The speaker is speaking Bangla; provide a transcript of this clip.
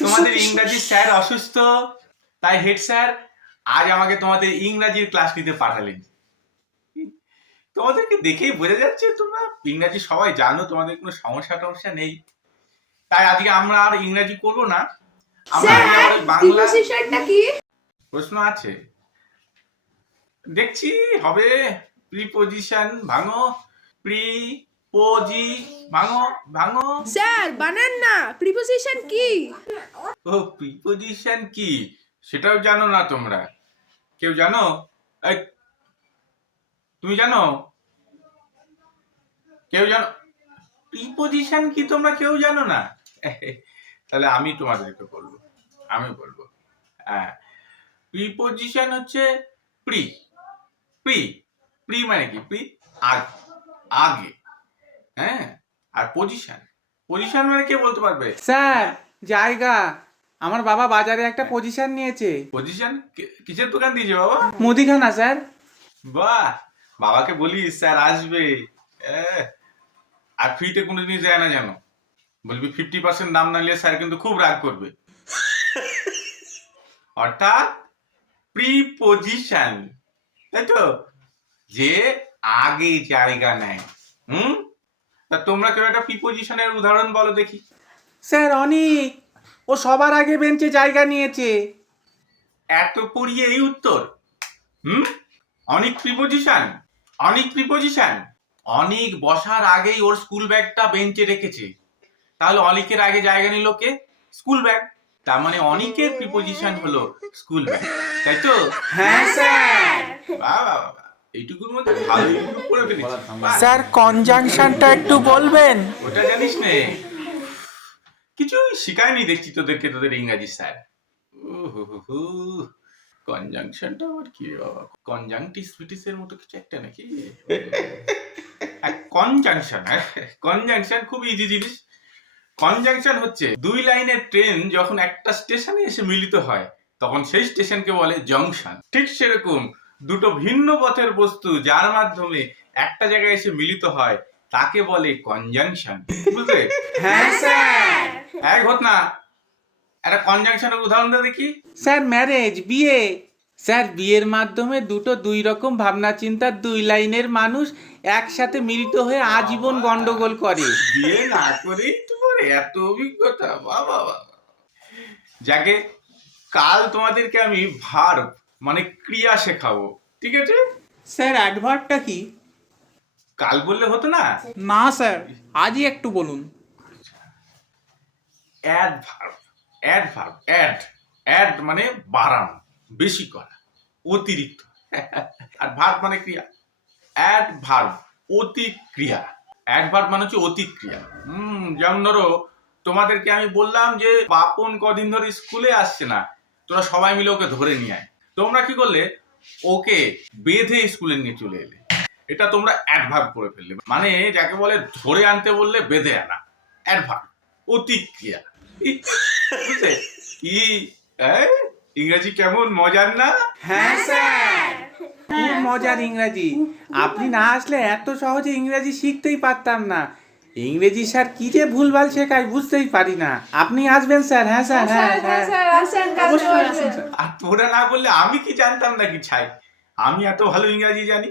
তোমাদের ইংরাজি স্যার অসুস্থ, তাই হেড স্যার আজ আমাকে তোমাদের ইংরাজির ক্লাস নিতে পাঠালেন। তোমাদেরকে দেখেই বোঝা যাচ্ছে তোমরা ইংরাজি সবাই জানো, তোমাদের কোনো সমস্যা টমস্যা নেই। তাই আজকে আমরা আর ইংরাজি করব না, আমরা বাংলা। প্রশ্ন আছে দেখছি, হবে প্রিপোজিশন ভাঙো, ভাঙো ভাঙো। স্যার বানান না, প্রিপোজিশন কি? ও প্রিপোজিশন কি সেটাও জানো না তোমরা? কেউ জানো? এই তুমি জানো? কেউ জানো প্রিপোজিশন কি? তোমরা কেউ জানো না? তাহলে আমি তোমাদেরকে বলবো, আমি বলবো। হ্যাঁ, প্রিপোজিশন হচ্ছে প্রি প্রি প্রি মানে কি? প্রি আগে, হ্যাঁ। আর পজিশন, পজিশন মানে কে বলতে পারবে? স্যার জায়গা, আমার বাবা বাজারে একটা পজিশন নিয়েছে। পজিশন কিসের দোকান দিয়েছে বাবা? মুদিখানা স্যার। বাহ, বাবাকে বলিস স্যার আসবে। আর ফ্রিতে কোনো জিনিস দেয় না জানো, বলবি 50% দাম না নিলে স্যার কিন্তু খুব রাগ করবে। অর্থাৎ প্রিপোজিশন, তাই তো, যে আগে জায়গা নেয়। তা তোমরা কেউ একটা প্রিপোজিশনের উদাহরণ বলো দেখি। স্যার অনেক, ও সবার আগে বেঞ্চে জায়গা নিয়েছে। এত পড়িয়ে এই উত্তর? অনেক প্রিপোজিশন, অনেক প্রিপোজিশন। অনেক বসার আগেই ওর স্কুল ব্যাগটা বেঞ্চে রেখেছে, তাহলে অনেকের আগে জায়গা নিল কে? School bag. তার মানে অনেকের প্রিপোজিশন হলো স্কুল ব্যাগ, তাই তো? হ্যাঁ স্যার। বাবা, এইটুকুর মধ্যে ভালো ইমপ্রুভ করে ফেলেছি। স্যার কনজাংশনটা একটু বলবেন? ওটা জানিস নে, কিছু শিখায়নি দেখছি তোদেরকে তোদের ইংরাজি স্যার। কনজাংশনটা আবার কি রে বাবা? কনজাংটিভিটিসের মতো কিছু একটা নাকি? কনজাংশন, কনজাংশন খুব ইজি জিনিস। কনজাংশন হচ্ছে দুই লাইনের ট্রেন যখন একটা স্টেশনে এসে মিলিত হয় তখন সেই স্টেশনকে বলে জংশন। ঠিক সেরকম দুটো ভিন্ন পথের বস্তু যার মাধ্যমে একটা জায়গায় এসে মিলিত হয় তাকে বলে কনজাংশন, বুঝলে? হ্যাঁ স্যার। এক হত না, একটা কনজাংশনের উদাহরণ দে দেখি। স্যার ম্যারেজ, বিয়ে। স্যার বিয়ের মাধ্যমে দুই রকম ভাবনা চিন্তার দুই লাইনের মানুষ একসাথে মিলিত হয়ে আজীবন গন্ডগোল করে। বিয়ে না করেই তোমার এত অভিজ্ঞতা, বাবা বাবা। যাকে কাল তোমাদেরকে আমি ভার্ব মানে ক্রিয়া শেখাবো, ঠিক আছে? স্যার অ্যাডভার্বটা কি? কাল বললে হতো না? না স্যার, আজই একটু বলুন। অ্যাডভার্ব, অ্যাডভার্ব, অ্যাড মানে বাড়ানো, বেশি করা, অতিরিক্ত। আর ভার্ব মানে ক্রিয়া। অ্যাডভার্ব অতিক্রিয়া, অ্যাডভার্ব মানে হচ্ছে অতিক্রিয়া। যেমন ধরো তোমাদেরকে আমি বললাম যে পাপন কদিন ধরে স্কুলে আসছে না, তোরা সবাই মিলে ওকে ধরে নিয়ে আয়। তোমরা কি করলে? ওকে বেঁধে স্কুলে নিয়ে চলে এলে। এটা তোমরা অ্যাডভার্ব করে ফেললে, মানে যাকে বলে ধরে আনতে বললে বেঁধে আনা, অ্যাডভার্ব অতিক্রিয়া। বুঝলে কি? ইংরেজি কেমন মজার না? হ্যাঁ স্যার, খুব মজার ইংরাজি। আপনি না আসলে এত সহজে ইংরেজি শিখতেই পারতাম না। ইংরেজি স্যার কি যে ভুলভাল শেখায় বুঝতেই পারি না। আপনি আসবেন স্যার? হ্যাঁ স্যার, হ্যাঁ আর তোরা না বললে আমি কি জানতাম নাকি ছাই? আমি এত ভালো ইংরাজি জানি।